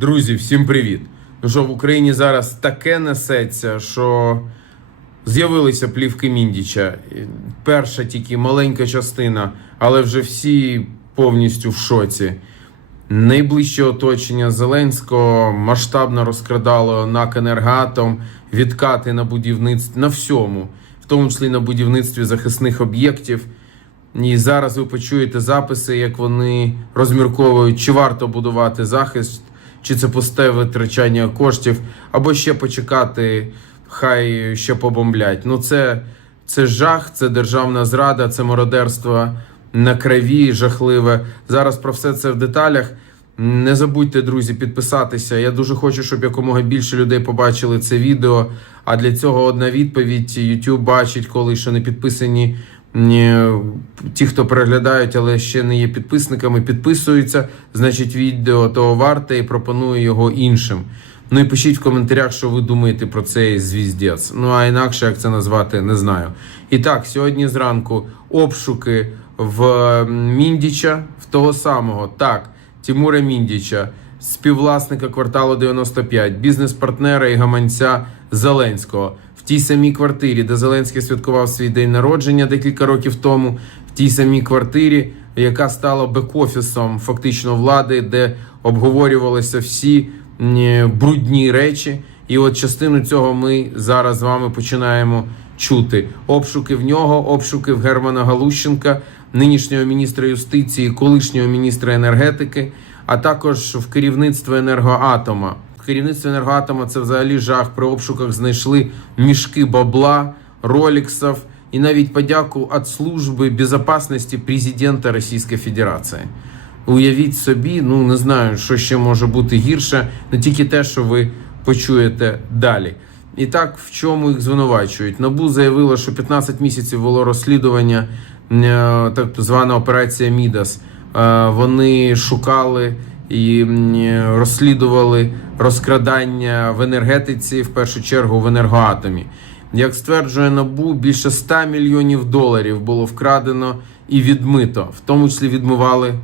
Друзі, всім привіт! Ну що в Україні зараз таке несеться, що з'явилися плівки Міндіча. Перша тільки маленька частина, але вже всі повністю в шоці. Найближче оточення Зеленського масштабно розкрадало НАК «Енергоатом», відкати на будівництві на всьому, в тому числі на будівництві захисних об'єктів. І зараз ви почуєте записи, як вони розмірковують, чи варто будувати захист, чи це пусте витрачання коштів, або ще почекати, хай ще побомблять. Ну це, це жах, це державна зрада, це мародерство на крові жахливе. Зараз про все це в деталях. Не забудьте, друзі, підписатися. Я дуже хочу, щоб якомога більше людей побачили це відео. А для цього одна відповідь: YouTube бачить, коли що не підписані ні, ті, хто переглядають, але ще не є підписниками, підписуються. Значить, відео того варте і пропоную його іншим. Ну і пишіть в коментарях, що ви думаєте про цей звіздець. Ну а інакше як це назвати, не знаю. І так, сьогодні зранку обшуки в Міндіча, в того самого, так, Тимура Міндіча, співвласника кварталу 95, бізнес-партнера і гаманця Зеленського. Тій самій квартирі, де Зеленський святкував свій день народження декілька років тому, в тій самій квартирі, яка стала бек-офісом фактично влади, де обговорювалися всі брудні речі. І от частину цього ми зараз з вами починаємо чути. Обшуки в нього, обшуки в Германа Галущенка, нинішнього міністра юстиції, колишнього міністра енергетики, а також в керівництво енергоатома. В керівництві енергоатома це взагалі жах. При обшуках знайшли мішки бабла, роліксів і навіть подяку від служби безпечності президента Російської Федерації. Уявіть собі, ну не знаю, що ще може бути гірше, не тільки те, що ви почуєте далі. І так, в чому їх звинувачують? Набу заявило, що 15 місяців було розслідування, е, так звана операція Мідас. Е, Вони шукали і розслідували розкрадання в енергетиці, в першу чергу в енергоатомі. Як стверджує Набу, більше 100 мільйонів доларів було вкрадено і відмито, в тому числі відмивали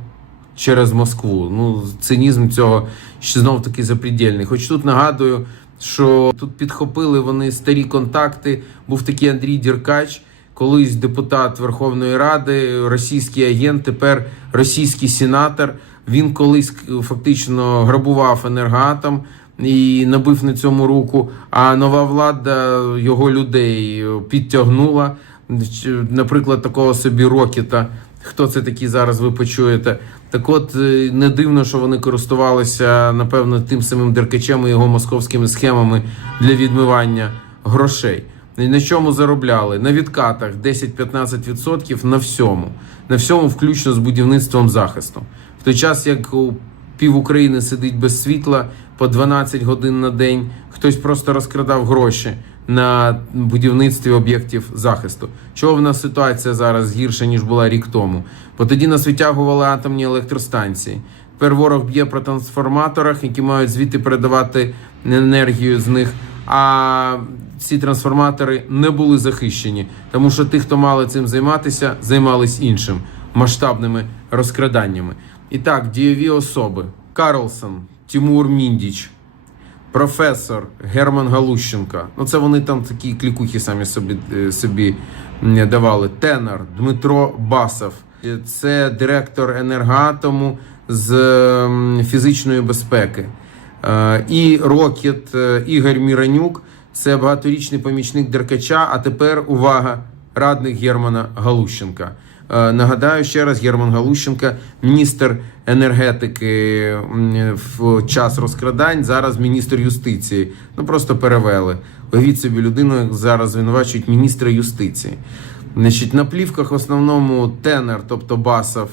через Москву. Ну, цинізм цього ще знов таки запредельний. Хоч тут нагадую, що тут підхопили вони старі контакти. Був такий Андрій Діркач, колись депутат Верховної Ради, російський агент, тепер російський сенатор. Він колись фактично грабував енергоатом і набив на цьому руку. А нова влада його людей підтягнула. Наприклад, такого собі Рокета. Хто це такі зараз ви почуєте? Так от е, не дивно, що вони користувалися, напевно, тим самим Деркачем і його московськими схемами для відмивання грошей. І на чому заробляли? На відкатах 10-15% на всьому. На всьому, включно з будівництвом захисту. В той час, як у пів України сидить без світла по 12 годин на день, хтось просто розкрадав гроші на будівництві об'єктів захисту. Чого в нас ситуація зараз гірша ніж була рік тому? Бо тоді нас витягували атомні електростанції. Тепер ворог б'є по трансформаторах, які мають звідти передавати енергію з них. А ці трансформатори не були захищені, тому що ті, хто мали цим займатися, займались іншим масштабними розкраданнями. І так, дієві особи: Карлсон, Тимур Міндіч, професор Герман Галущенко. Ну, це вони там такі клікухи самі собі, е, собі давали. Тенор Дмитро Басов. Е, Це директор енергоатому з фізичної безпеки. Е, І Рокет Ігор Міранюк. Це багаторічний помічник Деркача. А тепер увага, радник Германа Галущенка. Е, Нагадаю ще раз, Герман Галущенка, міністр енергетики в час розкрадань, зараз міністр юстиції. Ну просто перевели. Уявіть собі людину, як зараз звинувачують міністра юстиції. Значить, на плівках в основному тенер, тобто Басов,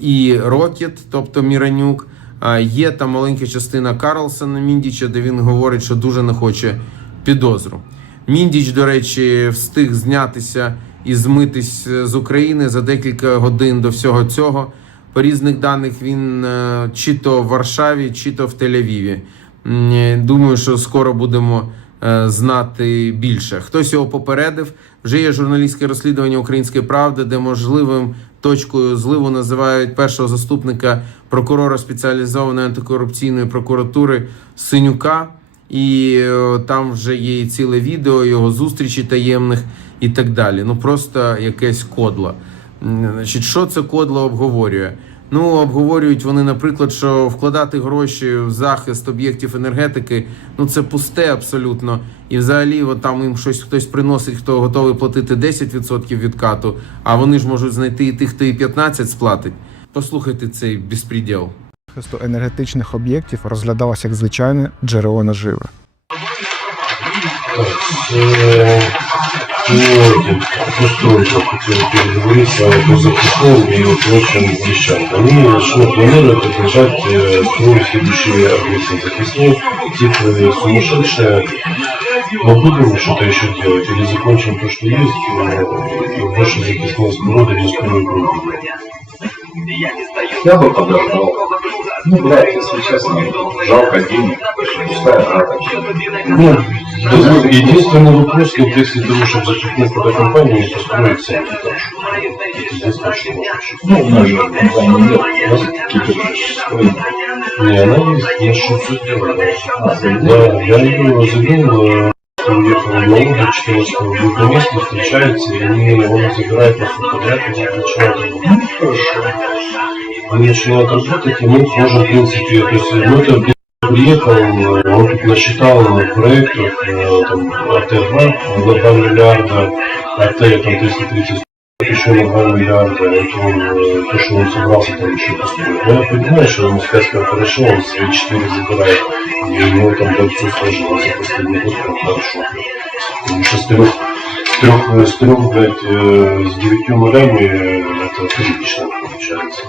і Рокет, тобто Міранюк. Є там маленька частина Карлсона Міндіча, де він говорить, що дуже не хоче підозру. Міндіч, до речі, встиг знятися і змитись з України за декілька годин до всього цього. По різних даних він е, чи то в Варшаві, чи то в Тель-Авіві. Е, Думаю, що скоро будемо е, знати більше. Хтось його попередив. Вже є журналістське розслідування Української правди, де можливим точкою зливу називають першого заступника прокурора спеціалізованої антикорупційної прокуратури Синюка. І е, там вже є і ціле відео його зустрічі таємних і так далі. Ну просто якесь кодло. Значить, що це кодло обговорює? Ну, обговорюють вони, наприклад, що вкладати гроші в захист об'єктів енергетики, ну це пусте абсолютно. І взагалі, от там їм щось хтось приносить, хто готовий платити 10% відкату, а вони ж можуть знайти і тих, хто і 15 сплатить. Послухайте цей безпреділ захисту енергетичних об'єктів розглядалося як звичайне джерело наживи. э, этим устройством хотел переговорить с вами по запускам и вот прочим вещам. Они начнут планируют отражать э, строить следующие объекты захисные, цифровые сумасшедшие. Мы будем что-то еще делать или закончим то, что есть, э, и ваши захисные споруды не строят группы? Я бы подождал. Ну, блядь, если честно, жалко денег. Пустая трата. Ну, единственный вопрос, вот если ты можешь запихнуть под компанию и построить сам этаж. Ну, у нас же компании нет. У нас какие-то. Не, она есть, я что все делаю. А? Да, я ее завел, э, уехал в Налога 14 на месте встречаются, и они его забирают на субподряд, и начинают работать. Они начинают работать, и мы сможем, в принципе, то есть, ну, это приехал, э, он тут насчитал проектов, э, там, АТ-2 на 2 миллиарда, АТ, там, 330 еще на 2 миллиарда, это он, э, то, что он собрался там еще построить. Но я понимаю, что ему сказать, как хорошо, он свои 4 забирает, и у него там да, все сложилось за последний год прям хорошо. Потому что с трех, с трех, с трех, блядь, э, с девятью нулями э, это прилично получается.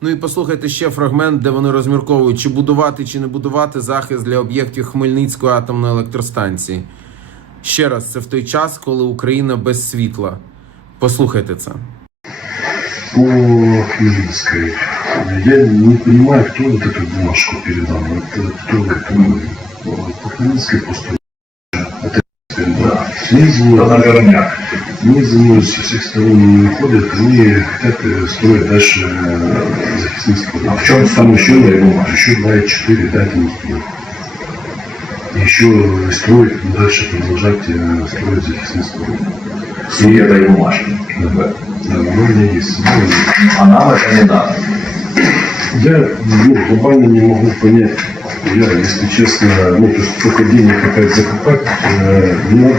Ну і послухайте ще фрагмент, де вони розмірковують, чи будувати, чи не будувати захист для об'єктів Хмельницької атомної електростанції. Ще раз, це в той час, коли Україна без світла. Послухайте це. по Хмельницкой. Я не понимаю, кто вот эту бумажку передал. Это кто это? По Хмельницкой просто это да. Снизу, Да, наверное. снизу со всех сторон не выходят, они хотят э, строить дальше э, захисные споруды. А в чем там суть еще, этой бумажки? еще 2,4 дать не успел. Еще строить, дальше продолжать э, строить захисные споруды. Суть этой бумажки. Да, да, оно у меня есть. Ну, А нам это не надо. Я ну, глобально не могу понять, я, если честно, ну, то есть сколько денег опять закупать, э, не надо,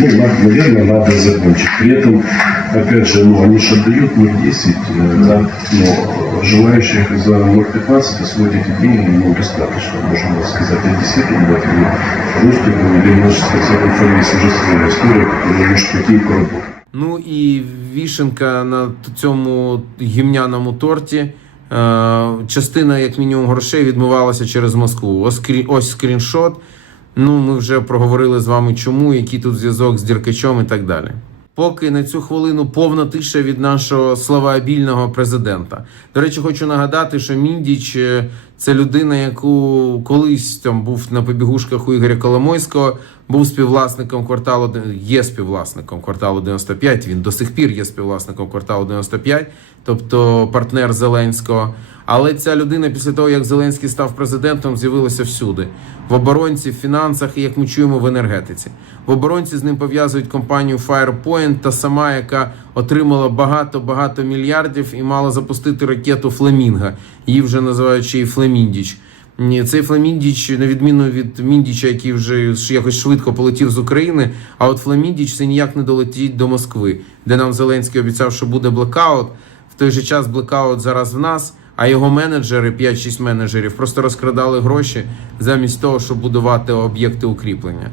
ну, надо, наверное, надо закончить. При этом, опять же, ну, они же отдают 0,10, э, Да. но желающих за 0,15 освоить эти деньги ну, достаточно, можно сказать, и действительно, вот, или русский, или, может сказать, есть уже своя история, которая может пойти и поработать. Ну і вішенка на цьому гімняному торті. е, Частина, як мінімум, грошей відмивалася через Москву. Ось, ось скріншот. Ну, ми вже проговорили з вами, чому, який тут зв'язок з Діркачом і так далі. Поки на цю хвилину повна тиша від нашого славабільного президента. До речі, хочу нагадати, що Міндіч е, це людина, яку колись там був на побігушках у Ігоря Коломойського, був співвласником кварталу, є співвласником кварталу 95. Він до сих пір є співвласником кварталу 95, тобто партнер Зеленського. Але ця людина після того, як Зеленський став президентом, з'явилася всюди: в оборонці, в фінансах і як ми чуємо в енергетиці. В оборонці з ним пов'язують компанію Firepoint, та сама, яка отримала багато багато мільярдів і мала запустити ракету Фламінга. Її вже називають ще й Фламіндіч. Цей Фламіндіч, на відміну від Міндіча, який вже якось швидко полетів з України. А от Фламіндіч це ніяк не долетить до Москви, де нам Зеленський обіцяв, що буде блекаут. В той же час блекаут зараз в нас. А його менеджери, 5-6 менеджерів, просто розкрадали гроші замість того, щоб будувати об'єкти укріплення.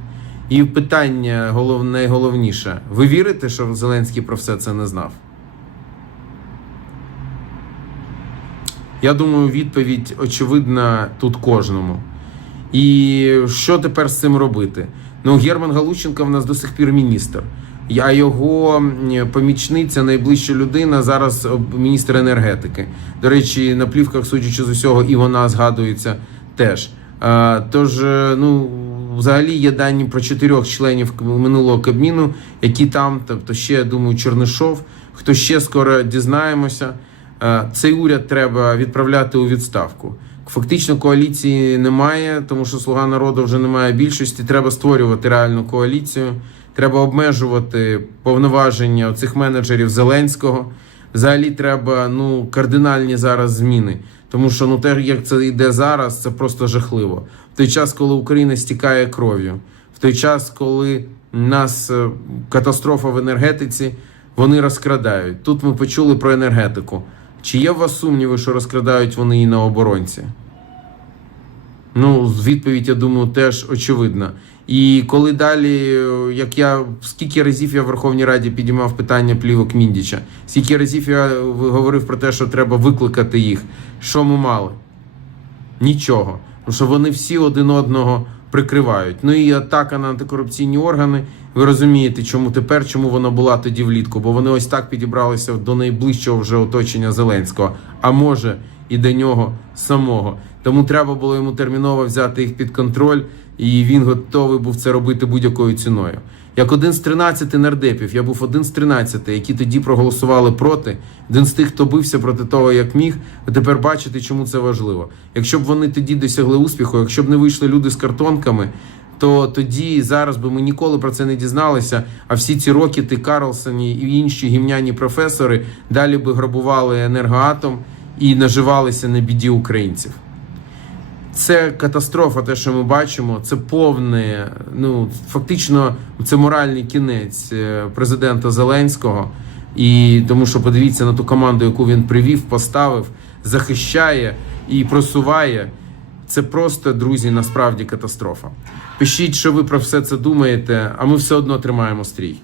І питання головне, найголовніше: ви вірите, що Зеленський про все це не знав? Я думаю, відповідь очевидна тут кожному. І що тепер з цим робити? Ну, Герман Галущенко в нас до сих пір міністр. А його помічниця, найближча людина, зараз міністр енергетики. До речі, на плівках, судячи з усього, і вона згадується теж. А, тож, е, ну, взагалі є дані про чотирьох членів минулого кабміну, які там, тобто ще, я думаю, Чернишов. хто ще скоро дізнаємося. Е, Цей уряд треба відправляти у відставку. Фактично коаліції немає, тому що слуга народу вже немає більшості. Треба створювати реальну коаліцію. Треба обмежувати повноваження цих менеджерів Зеленського. Взагалі треба ну кардинальні зараз зміни. Тому що ну те, як це йде зараз, це просто жахливо. В той час, коли Україна стікає кров'ю, в той час, коли нас е, катастрофа в енергетиці, вони розкрадають. Тут ми почули про енергетику. Чи є у вас сумніви, що розкрадають вони і на оборонці? Ну, відповідь, я думаю, теж очевидна. І коли далі, як я скільки разів я в Верховній Раді підіймав питання плівок Міндіча, скільки разів я говорив про те, що треба викликати їх, що ми мали? Нічого. Тому що вони всі один одного прикривають. Ну і атака на антикорупційні органи. Ви розумієте, чому тепер, чому вона була тоді влітку? Бо вони ось так підібралися до найближчого вже оточення Зеленського, а може і до нього самого. Тому треба було йому терміново взяти їх під контроль, і він готовий був це робити будь-якою ціною. Як один з 13 нардепів, я був один з 13, які тоді проголосували проти. Один з тих, хто бився проти того, як міг. Ви тепер бачите, чому це важливо. Якщо б вони тоді досягли успіху, якщо б не вийшли люди з картонками, то тоді зараз би ми ніколи про це не дізналися. А всі ці рокети Карлсоні і інші гімняні професори далі би грабували енергоатом і наживалися на біді українців. Це катастрофа, те, що ми бачимо. Це повне, ну фактично, це моральний кінець е, президента Зеленського. І тому, що подивіться на ту команду, яку він привів, поставив, захищає і просуває. Це просто, друзі, насправді катастрофа. Пишіть, що ви про все це думаєте, а ми все одно тримаємо стрій.